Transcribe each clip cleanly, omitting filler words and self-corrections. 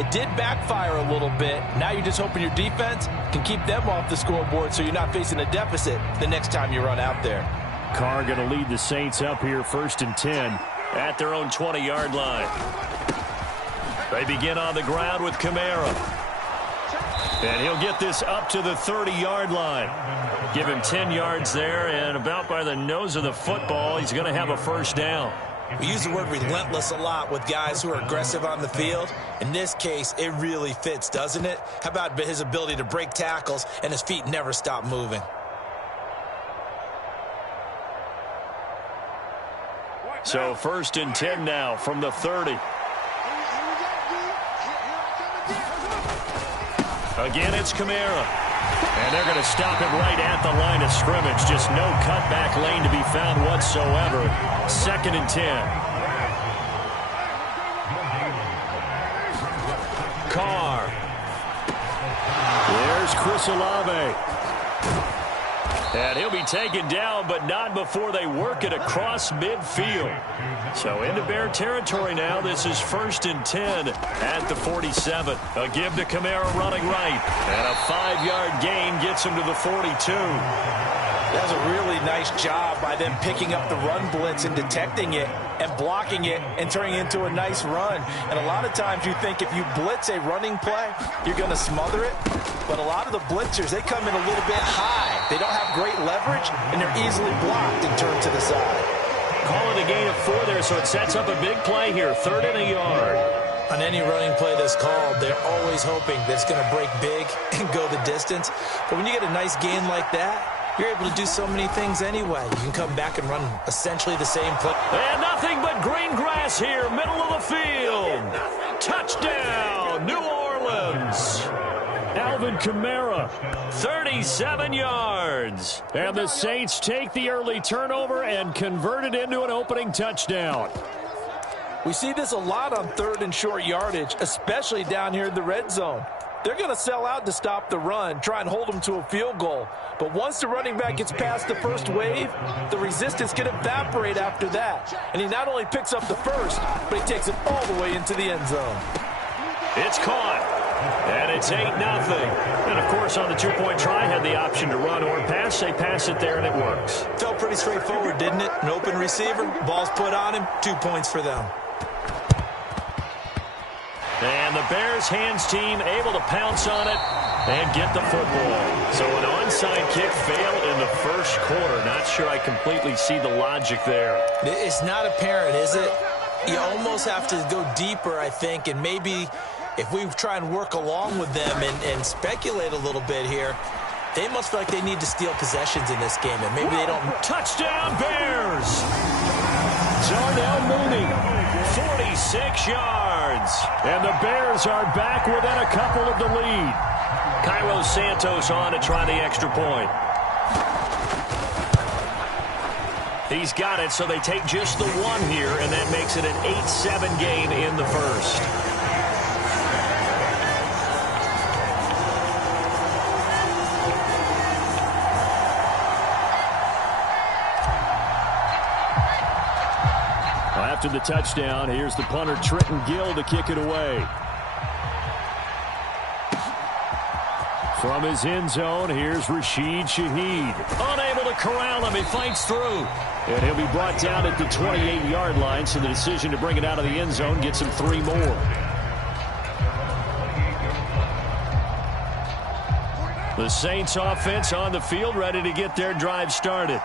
It did backfire a little bit. Now you're just hoping your defense can keep them off the scoreboard so you're not facing a deficit the next time you run out there. Carr going to lead the Saints up here 1st and 10 at their own 20-yard line. They begin on the ground with Kamara. And he'll get this up to the 30-yard line. Give him 10 yards there, and about by the nose of the football, he's going to have a first down. We use the word relentless a lot with guys who are aggressive on the field. In this case, it really fits, doesn't it? How about his ability to break tackles and his feet never stop moving? So 1st and 10 now from the 30. Again, it's Kamara. And they're going to stop him right at the line of scrimmage. Just no cutback lane to be found whatsoever. 2nd and 10. Carr. There's Chris Olave. And he'll be taken down, but not before they work it across midfield. So into Bear territory now. This is 1st and 10 at the 47. A give to Kamara running right. And a 5-yard gain gets him to the 42. That was a really nice job by them picking up the run blitz and detecting it and blocking it and turning it into a nice run. And a lot of times you think if you blitz a running play, you're going to smother it. But a lot of the blitzers, they come in a little bit high. They don't have great leverage, and they're easily blocked and turned to the side. Call it a gain of 4 there, so it sets up a big play here. 3rd and a yard. On any running play that's called, they're always hoping that it's going to break big and go the distance. But when you get a nice gain like that, you're able to do so many things anyway. You can come back and run essentially the same play. And nothing but green grass here, middle of the field. Touchdown, New Orleans. Alvin Kamara, 37 yards. And the Saints take the early turnover and convert it into an opening touchdown. We see this a lot on 3rd and short yardage, especially down here in the red zone. They're going to sell out to stop the run, try and hold them to a field goal. But once the running back gets past the first wave, the resistance can evaporate after that. And he not only picks up the first, but he takes it all the way into the end zone. It's caught. And it's 8-0. And, of course, on the 2-point try, had the option to run or pass. They pass it there, and it works. Felt pretty straightforward, didn't it? An open receiver, ball's put on him, 2 points for them. And the Bears hands team able to pounce on it and get the football. So an onside kick failed in the first quarter. Not sure I completely see the logic there. It's not apparent, is it? You almost have to go deeper, I think, and maybe if we try and work along with them and speculate a little bit here, they must feel like they need to steal possessions in this game, and maybe they don't. Touchdown, Bears! Darnell Mooney, 46 yards. And the Bears are back within a couple of the lead. Cairo Santos on to try the extra point. He's got it, so they take just the one here, and that makes it an 8-7 game in the first. After the touchdown, here's the punter Trenton Gill to kick it away. From his end zone, here's Rashid Shaheed. Unable to corral him, he fights through. And he'll be brought down at the 28-yard line, so the decision to bring it out of the end zone gets him 3 more. The Saints offense on the field, ready to get their drive started.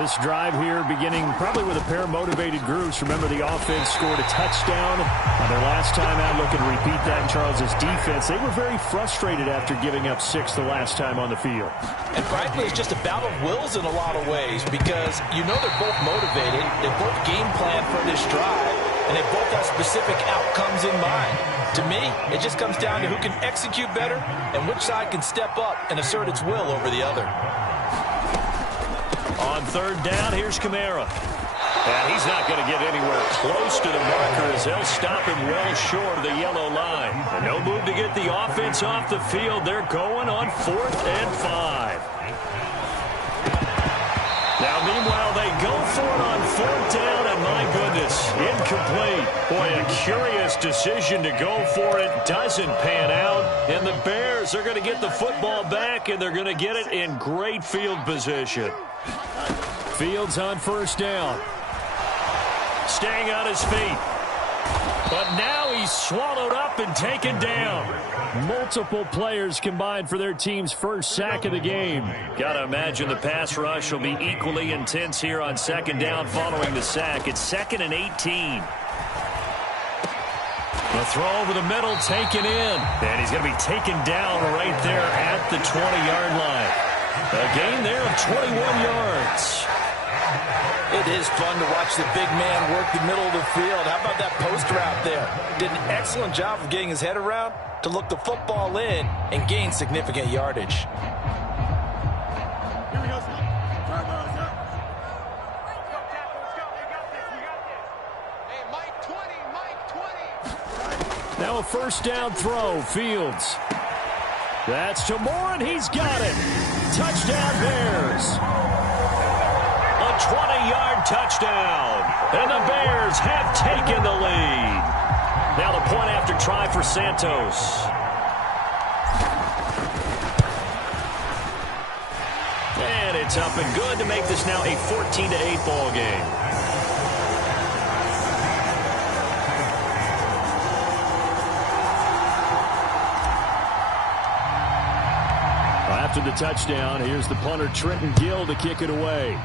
This drive here beginning probably with a pair of motivated groups. Remember, the offense scored a touchdown on their last time out. Looking to repeat that in Charles's defense. They were very frustrated after giving up 6 the last time on the field. And frankly, it's just a battle of wills in a lot of ways because you know they're both motivated. They both game plan for this drive, and they both have specific outcomes in mind. To me, it just comes down to who can execute better and which side can step up and assert its will over the other. On 3rd down, here's Kamara. And he's not going to get anywhere close to the marker as they'll stop him well short of the yellow line. And no move to get the offense off the field. They're going on 4th and 5. Now, meanwhile, they go for it on 4th down, and my goodness, incomplete. Boy, a curious decision to go for it. Doesn't pan out, and the Bears are going to get the football back, and they're going to get it in great field position. Fields on 1st down. Staying on his feet. But now he's swallowed up and taken down. Multiple players combined for their team's first sack of the game. Got to imagine the pass rush will be equally intense here on 2nd down following the sack. It's 2nd and 18. The throw over the middle, taken in. And he's going to be taken down right there at the 20-yard line. A gain there of 21 yards. It is fun to watch the big man work the middle of the field. How about that post route there? Did an excellent job of getting his head around to look the football in and gain significant yardage. Now a 1st down throw, Fields. That's to Moore, and he's got it. Touchdown Bears. A 20-yard touchdown. And the Bears have taken the lead. Now the point after try for Santos. And it's up and good to make this now a 14-8 ball game. After the touchdown, here's the punter Trenton Gill to kick it away.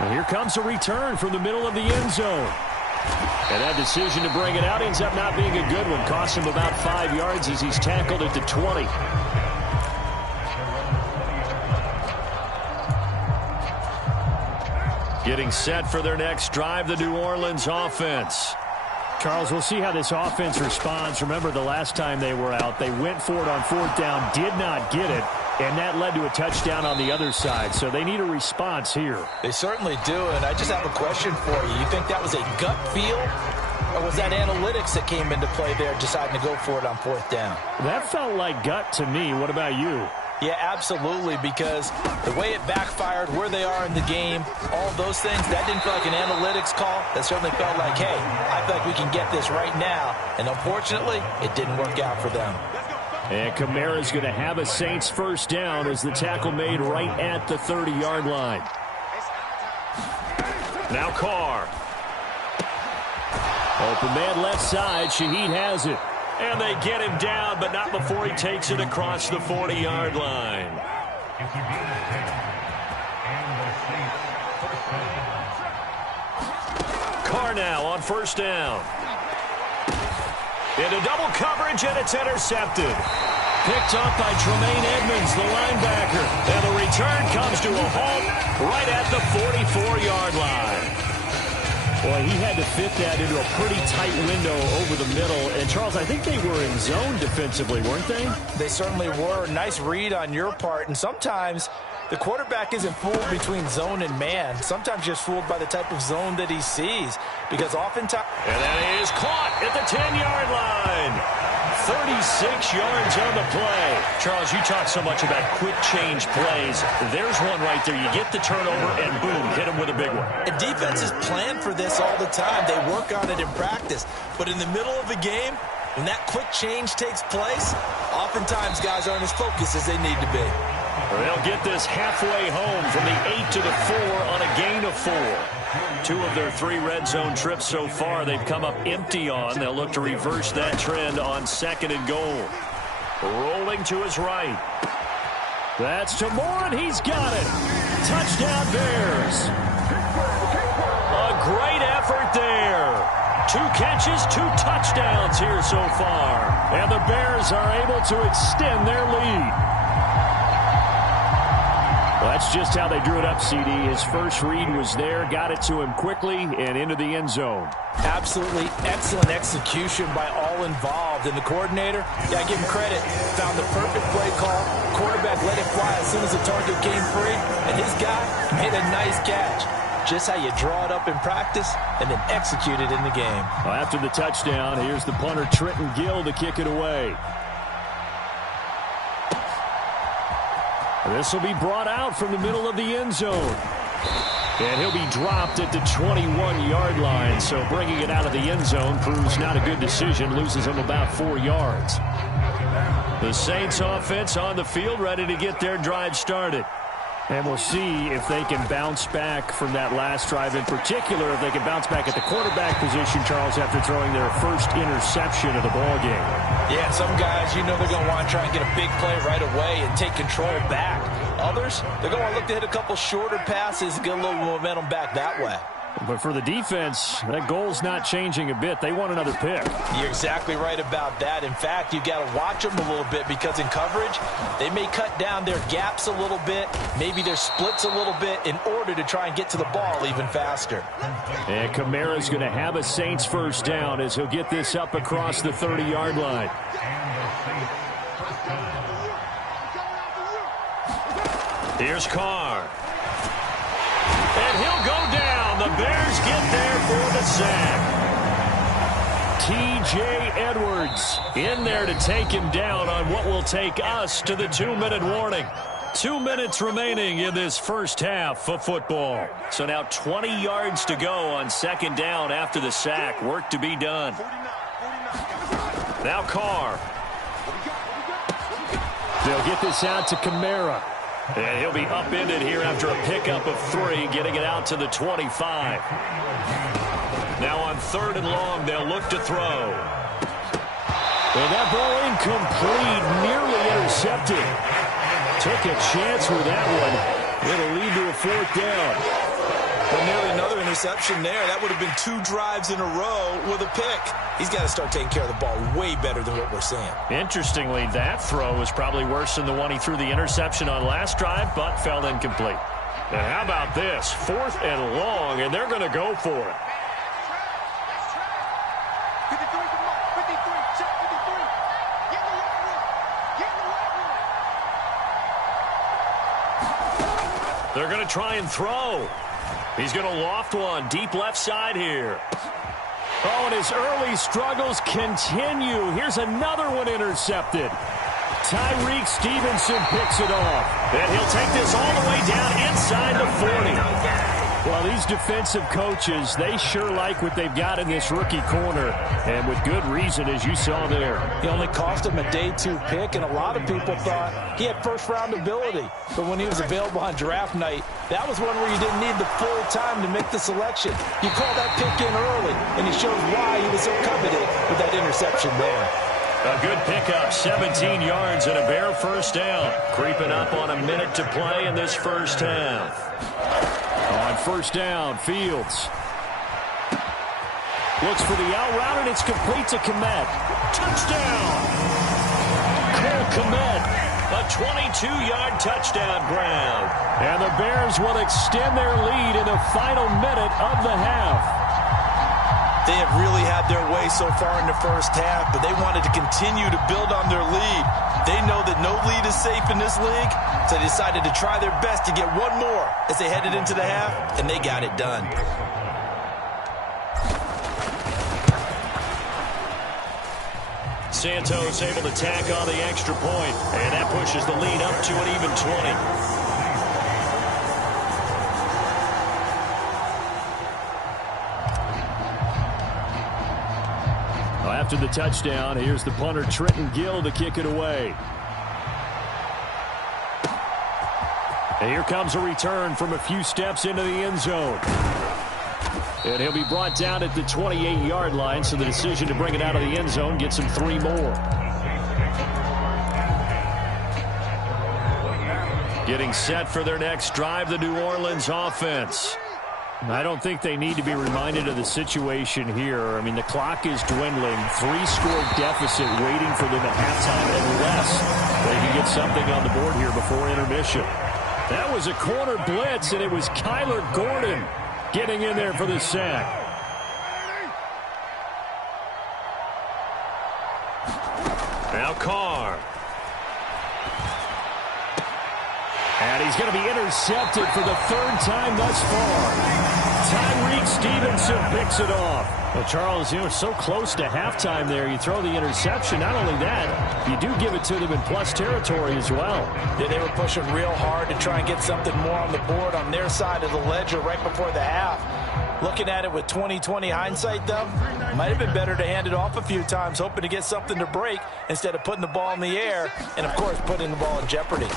And here comes a return from the middle of the end zone. And that decision to bring it out ends up not being a good one. Costs him about 5 yards as he's tackled at the 20. Getting set for their next drive, the New Orleans offense. Charles, we'll see how this offense responds. Remember, the last time they were out, they went for it on 4th down, did not get it, and that led to a touchdown on the other side. So they need a response here. They certainly do, and I just have a question for you. You think that was a gut feel, or was that analytics that came into play there deciding to go for it on 4th down? That felt like gut to me. What about you? Yeah, absolutely, because the way it backfired, where they are in the game, all those things, that didn't feel like an analytics call. That certainly felt like, hey, I feel like we can get this right now. And unfortunately, it didn't work out for them. And Kamara's going to have a Saints 1st down as the tackle made right at the 30-yard line. Now Carr. Open man left side. Shaheed has it. And they get him down, but not before he takes it across the 40-yard line. Carr now on 1st down. Into double coverage, and it's intercepted. Picked up by Tremaine Edmonds, the linebacker. And the return comes to a halt right at the 44-yard line. Boy, he had to fit that into a pretty tight window over the middle. And, Charles, I think they were in zone defensively, weren't they? They certainly were. Nice read on your part. And sometimes the quarterback isn't fooled between zone and man. Sometimes just fooled by the type of zone that he sees. Because oftentimes... And that is caught at the 10-yard line. 36 yards on the play. Charles, you talk so much about quick change plays. There's one right there. You get the turnover, and boom, hit him with a big one. And defenses plan for this all the time. They work on it in practice. But in the middle of the game, when that quick change takes place, oftentimes guys aren't as focused as they need to be. They'll get this halfway home from the 8 to the 4 on a gain of 4. 2 of their 3 red zone trips so far they've come up empty on. They'll look to reverse that trend on 2nd and goal. Rolling to his right. That's to Moore, and he's got it. Touchdown Bears. A great effort there. 2 catches, 2 touchdowns here so far. And the Bears are able to extend their lead. Well, that's just how they drew it up, CD. His first read was there, got it to him quickly, and into the end zone. Absolutely excellent execution by all involved. And the coordinator, yeah, I give him credit, found the perfect play call. Quarterback let it fly as soon as the target came free, and his guy made a nice catch. Just how you draw it up in practice and then execute it in the game. Well, after the touchdown, here's the punter Trenton Gill to kick it away. This will be brought out from the middle of the end zone. And he'll be dropped at the 21-yard line. So bringing it out of the end zone proves not a good decision. Loses him about 4 yards. The Saints offense on the field, ready to get their drive started. And we'll see if they can bounce back from that last drive, in particular, if they can bounce back at the quarterback position, Charles, after throwing their first interception of the ballgame. Yeah, some guys, they're going to want to try and get a big play right away and take control back. Others, they're going to look to hit a couple shorter passes and get a little momentum back that way. But for the defense, that goal's not changing a bit. They want another pick. You're exactly right about that. In fact, you got to watch them a little bit because in coverage, they may cut down their gaps a little bit, maybe their splits a little bit in order to try and get to the ball even faster. And Kamara's going to have a Saints first down as he'll get this up across the 30-yard line. Here's Carr. And he'll go down. The Bears get there for the sack. T.J. Edwards in there to take him down on what will take us to the 2-minute warning. 2 minutes remaining in this first half of football. So now 20 yards to go on second down after the sack. Work to be done. Now Carr. They'll get this out to Kamara. And he'll be upended here after a pickup of 3, getting it out to the 25. Now on 3rd and long, they'll look to throw. And that ball incomplete, nearly intercepted. Took a chance with that one. It'll lead to a 4th down. Well, nearly another interception there. That would have been 2 drives in a row with a pick. He's got to start taking care of the ball way better than what we're seeing. Interestingly, that throw was probably worse than the one he threw the interception on last drive, but fell incomplete. And how about this? 4th and long, and they're going to go for it. They're going to try and throw. He's going to loft one deep left side here. Oh, and his early struggles continue. Here's another one intercepted. Tyreek Stevenson picks it off. And he'll take this all the way down inside the 40. Well, these defensive coaches, they sure like what they've got in this rookie corner, and with good reason, as you saw there. He only cost him a day 2 pick, and a lot of people thought he had first-round ability. But when he was available on draft night, that was one where you didn't need the full time to make the selection. You call that pick in early, and he shows why he was so coveted with that interception there. A good pickup, 17 yards and a Bear first down. Creeping up on a minute to play in this first half. On first down, Fields looks for the out route, and it's complete to Kmet. Touchdown! Cole Kmet, a 22-yard touchdown grab. And the Bears will extend their lead in the final minute of the half. They have really had their way so far in the first half, but they wanted to continue to build on their lead. They know that no lead is safe in this league, so they decided to try their best to get one more as they headed into the half, and they got it done. Santos able to tack on the extra point, and that pushes the lead up to an even 20. After the touchdown, here's the punter, Trenton Gill, to kick it away. And here comes a return from a few steps into the end zone. And he'll be brought down at the 28-yard line, so the decision to bring it out of the end zone gets him 3 more. Getting set for their next drive, the New Orleans offense. I don't think they need to be reminded of the situation here. I mean, the clock is dwindling. 3-score deficit waiting for them at halftime unless they can get something on the board here before intermission. That was a corner blitz, and it was Kyler Gordon getting in there for the sack. Now Carr. And he's going to be intercepted for the 3rd time thus far. Tyreek Stevenson picks it off. Well, Charles, you know, so close to halftime there. You throw the interception. Not only that, you do give it to them in plus territory as well. Yeah, they were pushing real hard to try and get something more on the board on their side of the ledger right before the half. Looking at it with 20/20 hindsight, though, might have been better to hand it off a few times, hoping to get something to break instead of putting the ball in the air and, of course, putting the ball in jeopardy.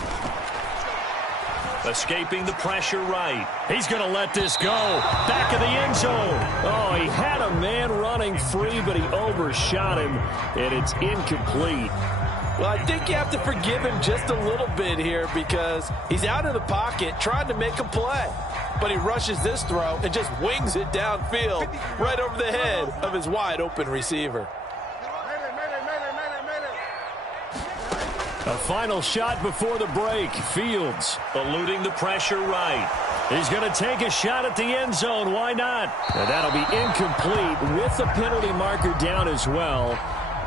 Escaping the pressure right. He's going to let this go. Back of the end zone. Oh, he had a man running free, but he overshot him, and it's incomplete. Well, I think you have to forgive him just a little bit here because he's out of the pocket trying to make a play. But he rushes this throw and just wings it downfield right over the head of his wide-open receiver. A final shot before the break. Fields Eluding the pressure right. He's going to take a shot at the end zone. Why not? And that'll be incomplete with the penalty marker down as well.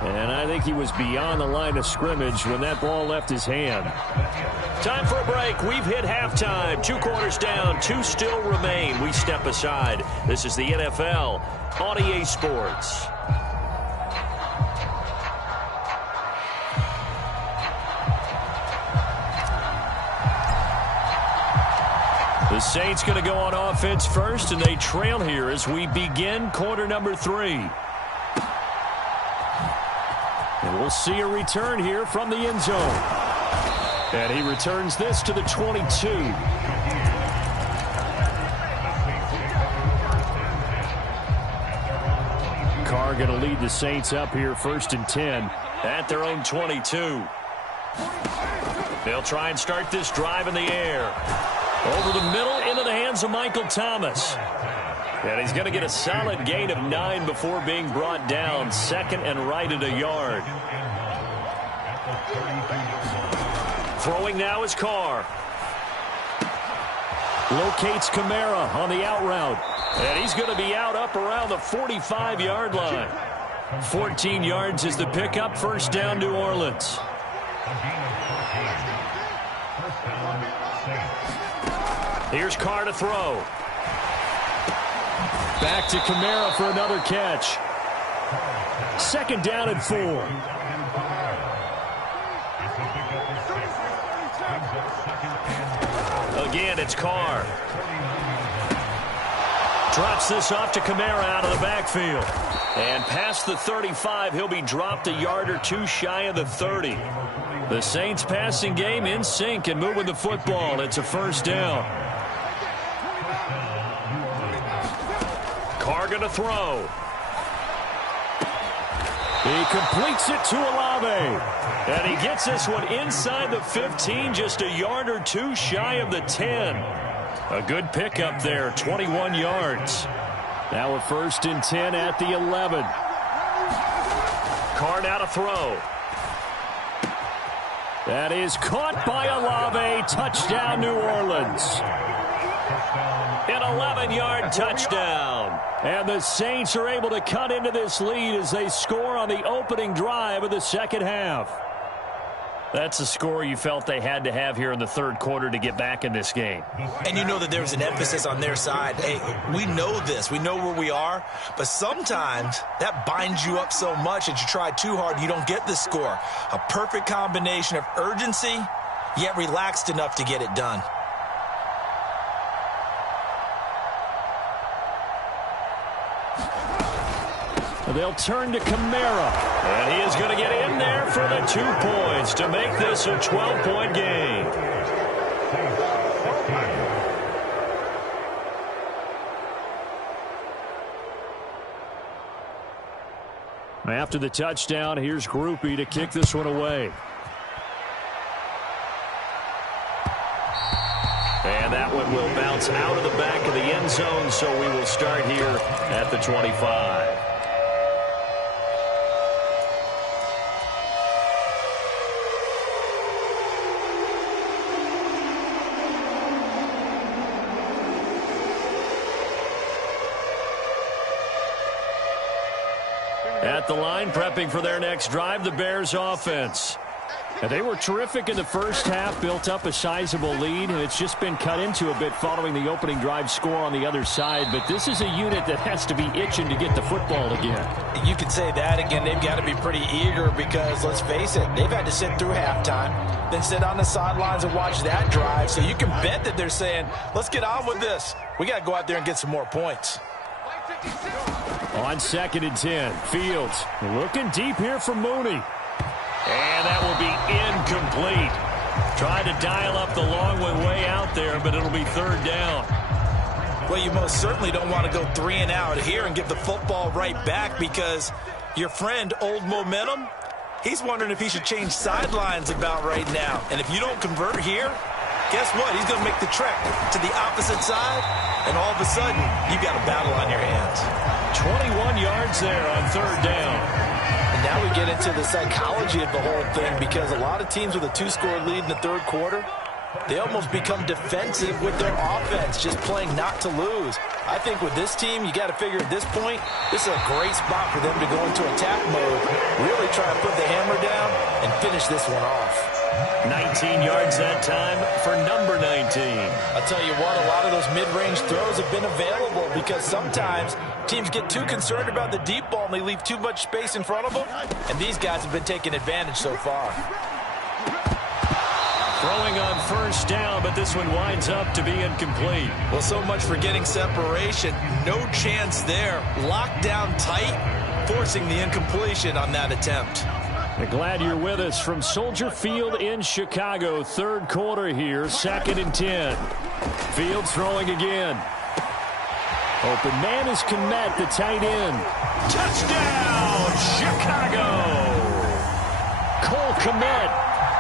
And I think he was beyond the line of scrimmage when that ball left his hand. Time for a break. We've hit halftime. 2 quarters down. 2 still remain. We step aside. This is the NFL on EA Sports. The Saints going to go on offense first, and they trail here as we begin quarter number 3. And we'll see a return here from the end zone. And he returns this to the 22. Carr going to lead the Saints up here 1st and 10 at their own 22. They'll try and start this drive in the air. Over the middle into the hands of Michael Thomas. And he's going to get a solid gain of 9 before being brought down. 2nd and right at a yard. Throwing now is Carr. Locates Kamara on the out route. And he's going to be out up around the 45-yard line. 14 yards is the pickup. 1st down, New Orleans. Here's Carr to throw. Back to Kamara for another catch. 2nd down and 4. Again, it's Carr. Drops this off to Kamara out of the backfield. And past the 35, he'll be dropped a yard or 2 shy of the 30. The Saints passing game in sync and moving the football. It's a 1st down. Carr gonna throw. He completes it to Olave. And he gets this one inside the 15, just a yard or 2 shy of the 10. A good pickup there, 21 yards. Now a 1st and 10 at the 11. Carr now to throw. That is caught by Olave. Touchdown, New Orleans. An 11-yard touchdown. And the Saints are able to cut into this lead as they score on the opening drive of the 2nd half. That's a score you felt they had to have here in the 3rd quarter to get back in this game. And you know that there's an emphasis on their side. Hey, we know this. We know where we are. But sometimes that binds you up so much that you try too hard, you don't get the score. A perfect combination of urgency, yet relaxed enough to get it done. They'll turn to Kamara. And he is going to get in there for the 2 points to make this a 12-point game. After the touchdown, here's Groupie to kick this one away. And that one will bounce out of the back of the end zone, so we will start here at the 25. At the line, prepping for their next drive, the Bears offense. And they were terrific in the first half, built up a sizable lead, and it's just been cut into a bit following the opening drive score on the other side. But this is a unit that has to be itching to get the football again. You could say that again. They've got to be pretty eager because, let's face it, they've had to sit through halftime, then sit on the sidelines and watch that drive. So you can bet that they're saying, let's get on with this. We got to go out there and get some more points. On 2nd and 10, Fields looking deep here for Mooney. And that will be incomplete. Tried to dial up the long way out there, but it'll be 3rd down. Well, you most certainly don't want to go 3 and out here and give the football right back because your friend, Old Momentum, he's wondering if he should change sidelines about right now. And if you don't convert here, guess what? He's going to make the trek to the opposite side, and all of a sudden, you've got a battle on your hands. 21 yards there on 3rd down. Now we get into the psychology of the whole thing because a lot of teams with a 2-score lead in the 3rd quarter, they almost become defensive with their offense, just playing not to lose. I think with this team, you got to figure at this point, this is a great spot for them to go into attack mode, really try to put the hammer down and finish this one off. 19 yards that time for number 19. I'll tell you what, a lot of those mid-range throws have been available because sometimes teams get too concerned about the deep ball and they leave too much space in front of them, and these guys have been taking advantage so far. Throwing on 1st down, but this one winds up to be incomplete. Well, so much for getting separation. No chance there. Locked down tight, forcing the incompletion on that attempt. Glad you're with us from Soldier Field in Chicago. 3rd quarter here, 2nd and 10. Fields throwing again. Open man is Kmet, the tight end. Touchdown, Chicago! Cole Kmet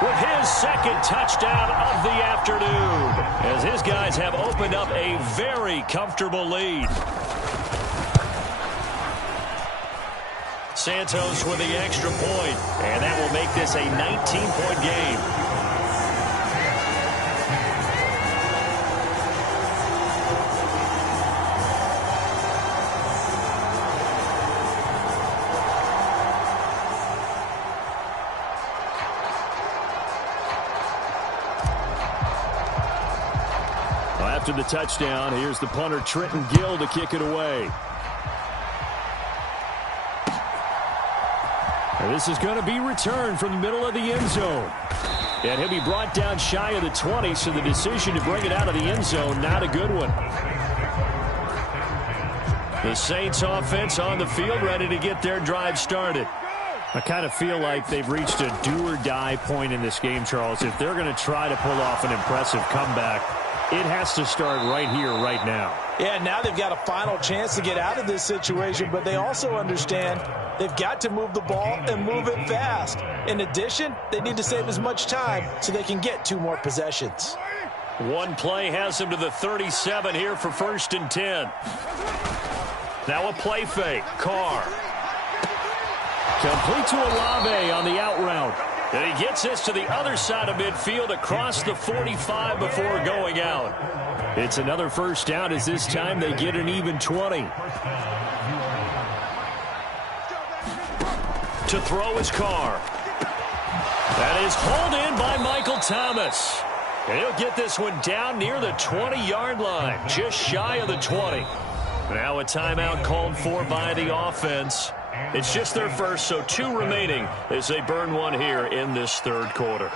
with his 2nd touchdown of the afternoon, as his guys have opened up a very comfortable lead. Santos with the extra point, and that will make this a 19-point game. After the touchdown, here's the punter Trenton Gill to kick it away. And this is going to be returned from the middle of the end zone. And he'll be brought down shy of the 20, so the decision to bring it out of the end zone, not a good one. The Saints offense on the field, ready to get their drive started. I kind of feel like they've reached a do-or-die point in this game, Charles. If they're going to try to pull off an impressive comeback, it has to start right here, right now. Yeah, now they've got a final chance to get out of this situation, but they also understand they've got to move the ball and move it fast. In addition, they need to save as much time so they can get 2 more possessions. One play has them to the 37 here for 1st and 10. Now a play fake. Carr. Complete to Olave on the out route. And he gets this to the other side of midfield across the 45 before going out. It's another 1st down as this time they get an even 20. To throw is Carr. That is hauled in by Michael Thomas. And he'll get this one down near the 20-yard line, just shy of the 20. Now a timeout called for by the offense. It's just their first, so 2 remaining as they burn one here in this 3rd quarter.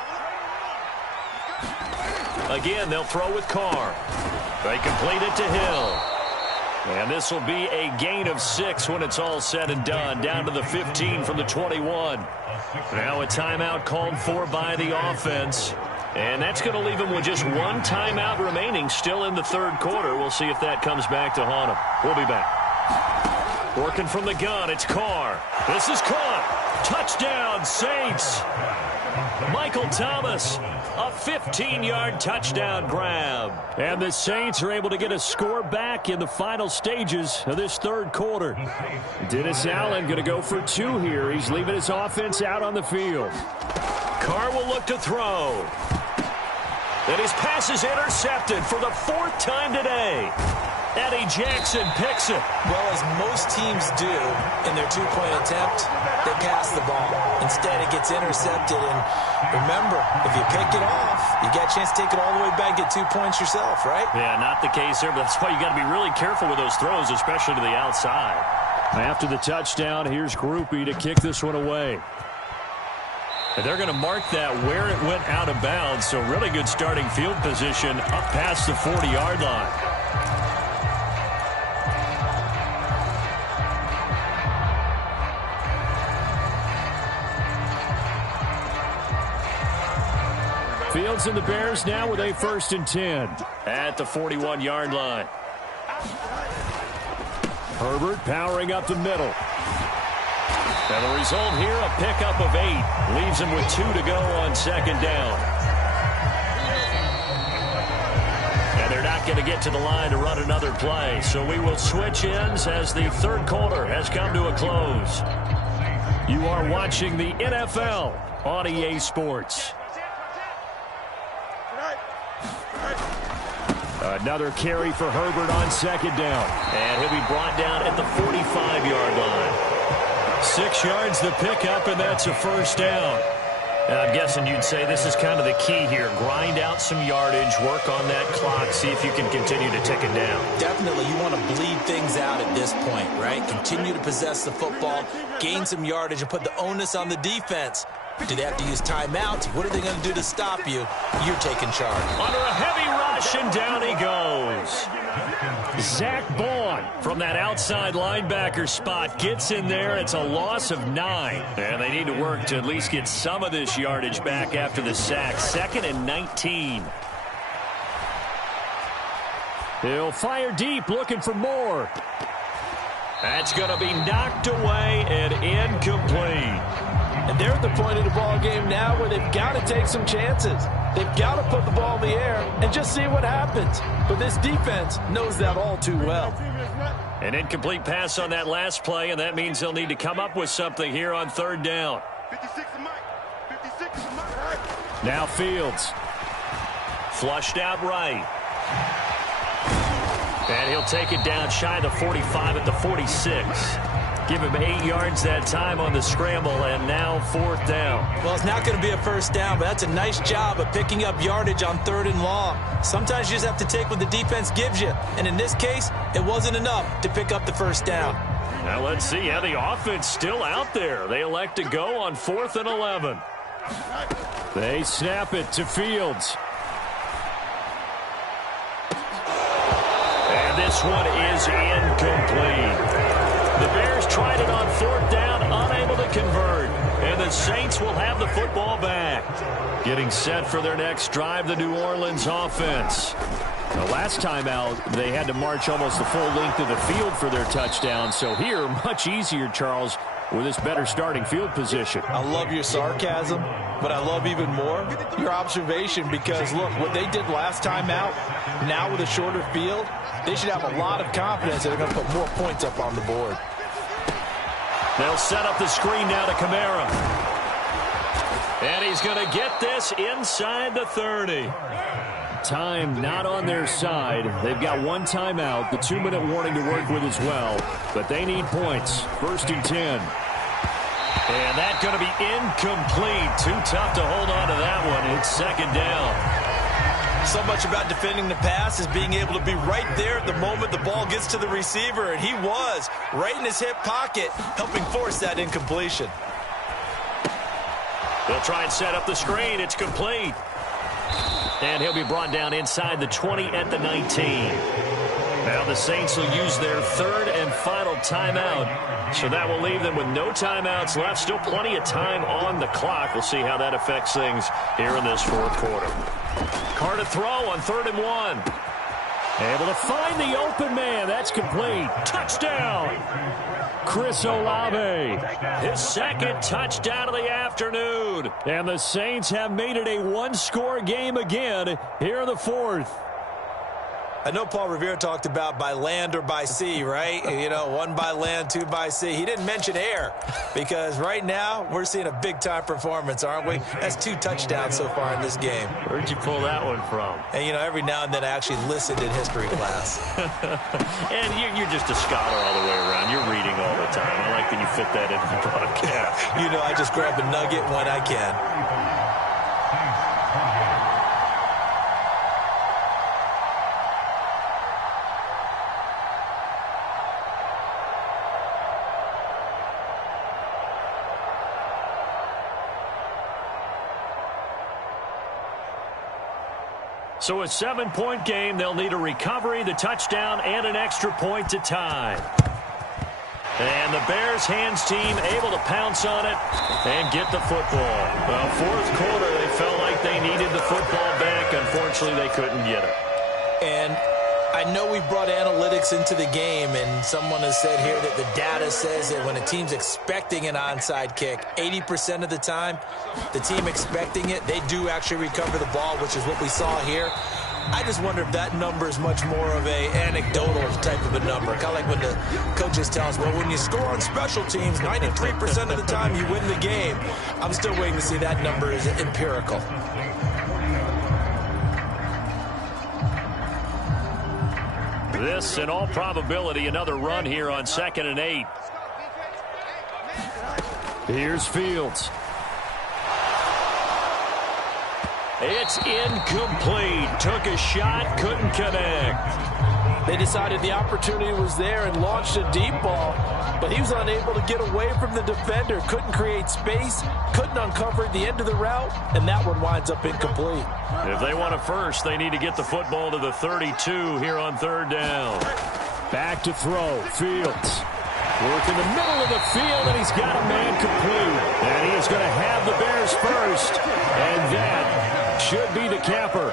Again, they'll throw with Carr. They complete it to Hill. And this will be a gain of 6 when it's all said and done, down to the 15 from the 21. Now a timeout called for by the offense. And that's going to leave them with just 1 timeout remaining still in the 3rd quarter. We'll see if that comes back to haunt them. We'll be back. Working from the gun, it's Carr. This is caught. Touchdown, Saints. Michael Thomas, a 15-yard touchdown grab. And the Saints are able to get a score back in the final stages of this 3rd quarter. Dennis Allen going to go for 2 here. He's leaving his offense out on the field. Carr will look to throw. And his pass is intercepted for the 4th time today. Eddie Jackson picks it. Well, as most teams do in their two-point attempt, they pass the ball. Instead, it gets intercepted. And remember, if you pick it off, you got a chance to take it all the way back, get 2 points yourself, right? Yeah, not the case there, but that's why you got to be really careful with those throws, especially to the outside. After the touchdown, here's Groupie to kick this one away. And they're going to mark that where it went out of bounds, so really good starting field position up past the 40-yard line. Fields and the Bears now with a 1st and 10. At the 41-yard line. Herbert powering up the middle. And the result here, a pickup of 8. Leaves him with 2 to go on 2nd down. And they're not going to get to the line to run another play. So we will switch ends as the 3rd quarter has come to a close. You are watching the NFL on EA Sports. Another carry for Herbert on 2nd down. And he'll be brought down at the 45-yard line. 6 yards the pickup, and that's a 1st down. And I'm guessing you'd say this is kind of the key here. Grind out some yardage, work on that clock, see if you can continue to tick it down. Definitely, you want to bleed things out at this point, right? Continue to possess the football, gain some yardage, and put the onus on the defense. Do they have to use timeouts? What are they going to do to stop you? You're taking charge. Under a heavy rush, and down he goes. Zach Bond from that outside linebacker spot gets in there. It's a loss of 9. And they need to work to at least get some of this yardage back after the sack. 2nd and 19. He'll fire deep, looking for more. That's going to be knocked away and incomplete. And they're at the point of the ball game now where they've got to take some chances. They've got to put the ball in the air and just see what happens. But this defense knows that all too well. An incomplete pass on that last play, and that means they'll need to come up with something here on 3rd down. Now Fields. Flushed out right. And he'll take it down shy of the 45 at the 46. Give him 8 yards that time on the scramble, and now 4th down. Well, it's not going to be a 1st down, but that's a nice job of picking up yardage on 3rd and long. Sometimes you just have to take what the defense gives you, and in this case, it wasn't enough to pick up the 1st down. Now let's see how the offense still out there. They elect to go on 4th and 11. They snap it to Fields. And this one is incomplete. The Bears tried it on 4th down, unable to convert. And the Saints will have the football back. Getting set for their next drive, the New Orleans offense. The last time out, they had to march almost the full length of the field for their touchdown. So here, much easier, Charles, with this better starting field position. I love your sarcasm, but I love even more your observation because, look, what they did last time out, now with a shorter field, they should have a lot of confidence that they're going to put more points up on the board. They'll set up the screen now to Kamara. And he's going to get this inside the 30. Time not on their side. They've got 1 timeout, the 2-minute warning to work with as well. But they need points. 1st and 10. And that's going to be incomplete. Too tough to hold on to that one. It's 2nd down. So much about defending the pass is being able to be right there at the moment the ball gets to the receiver, and he was right in his hip pocket, helping force that incompletion. They'll try and set up the screen. It's complete. And he'll be brought down inside the 20 at the 19. Now the Saints will use their 3rd and final timeout. So that will leave them with no timeouts left. Still plenty of time on the clock. We'll see how that affects things here in this 4th quarter. Carr to throw on 3rd and 1. Able to find the open man. That's complete. Touchdown. Chris Olave. His 2nd touchdown of the afternoon. And the Saints have made it a 1-score game again here in the 4th. I know Paul Revere talked about by land or by sea, right? You know, 1 by land, 2 by sea. He didn't mention air because right now we're seeing a big-time performance, aren't we? That's 2 touchdowns so far in this game. Where'd you pull that one from? And, you know, every now and then I actually listened in history class. And you're just a scholar all the way around. You're reading all the time. I like that you fit that into the broadcast. You know, I just grab a nugget when I can. So a 7-point game. They'll need a recovery, the touchdown, and an extra point to tie. And the Bears hands team able to pounce on it and get the football. Well, fourth quarter, they felt like they needed the football back. Unfortunately, they couldn't get it. And I know we brought analytics into the game, and someone has said here that the data says that when a team's expecting an onside kick, 80% of the time, the team expecting it, they do actually recover the ball, which is what we saw here. I just wonder if that number is much more of a anecdotal type of a number. Kind of like when the coaches tell us, well, when you score on special teams, 93% of the time you win the game. I'm still waiting to see that number is empirical. This, in all probability, another run here on 2nd and 8. Here's Fields. It's incomplete. Took a shot, couldn't connect. They decided the opportunity was there and launched a deep ball, but he was unable to get away from the defender. Couldn't create space, couldn't uncover the end of the route, and that one winds up incomplete. If they want a first, they need to get the football to the 32 here on 3rd down. Back to throw. Fields. Work in the middle of the field, and he's got a man complete. And he is going to have the Bears first. And that should be the capper.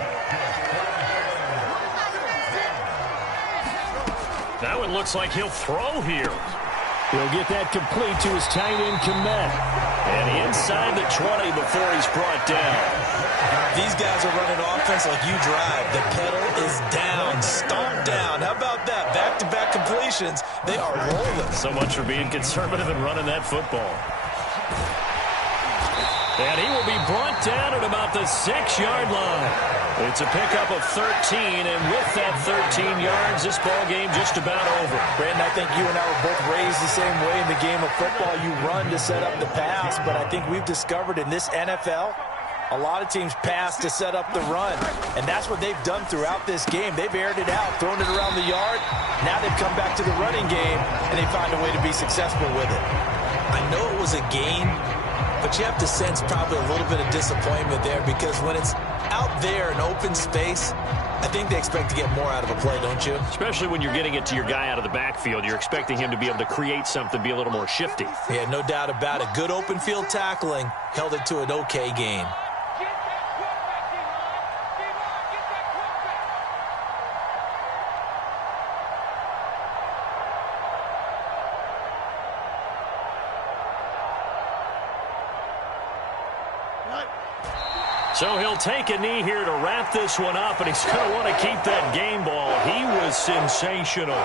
That one looks like he'll throw here. He'll get that complete to his tight end, Kmet. And inside the 20 before he's brought down. These guys are running offense like you drive. The pedal is down, stomp down. How about that? Back-to-back completions. They are rolling. So much for being conservative and running that football. And he will be brought down at about the 6-yard line. It's a pickup of 13, and with that 13 yards, this ball game just about over. Brandon, I think you and I were both raised the same way in the game of football. You run to set up the pass, but I think we've discovered in this NFL, a lot of teams pass to set up the run, and that's what they've done throughout this game. They've aired it out, thrown it around the yard. Now they've come back to the running game, and they find a way to be successful with it. I know it was a gain, but you have to sense probably a little bit of disappointment there because when it's out there in open space, I think they expect to get more out of a play, don't you? Especially when you're getting it to your guy out of the backfield. You're expecting him to be able to create something, be a little more shifty. Yeah, no doubt about it. Good open field tackling held it to an okay gain. So he'll take a knee here to wrap this one up, and he's going to want to keep that game ball. He was sensational.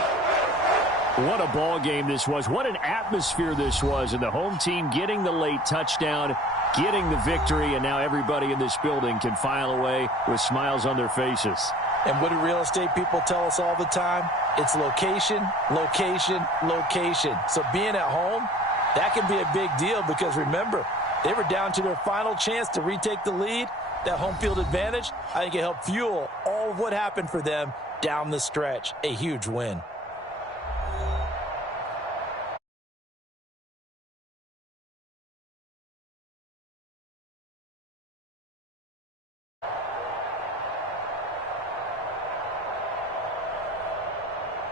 What a ball game this was. What an atmosphere this was. And the home team getting the late touchdown, getting the victory, and now everybody in this building can file away with smiles on their faces. And what do real estate people tell us all the time? It's location, location, location. So being at home, that can be a big deal because, remember, they were down to their final chance to retake the lead. That home field advantage, I think it helped fuel all of what happened for them down the stretch. A huge win.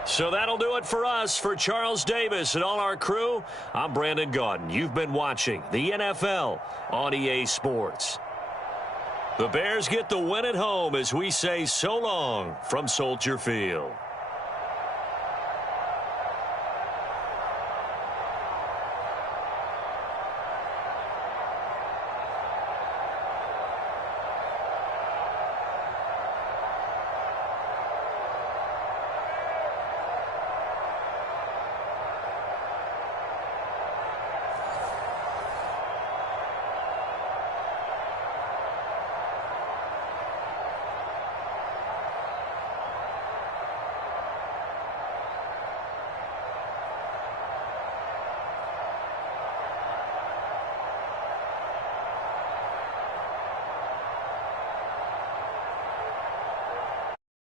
So that'll do it for us. For Charles Davis and all our crew, I'm Brandon Gaudin. You've been watching the NFL on EA Sports. The Bears get the win at home as we say so long from Soldier Field.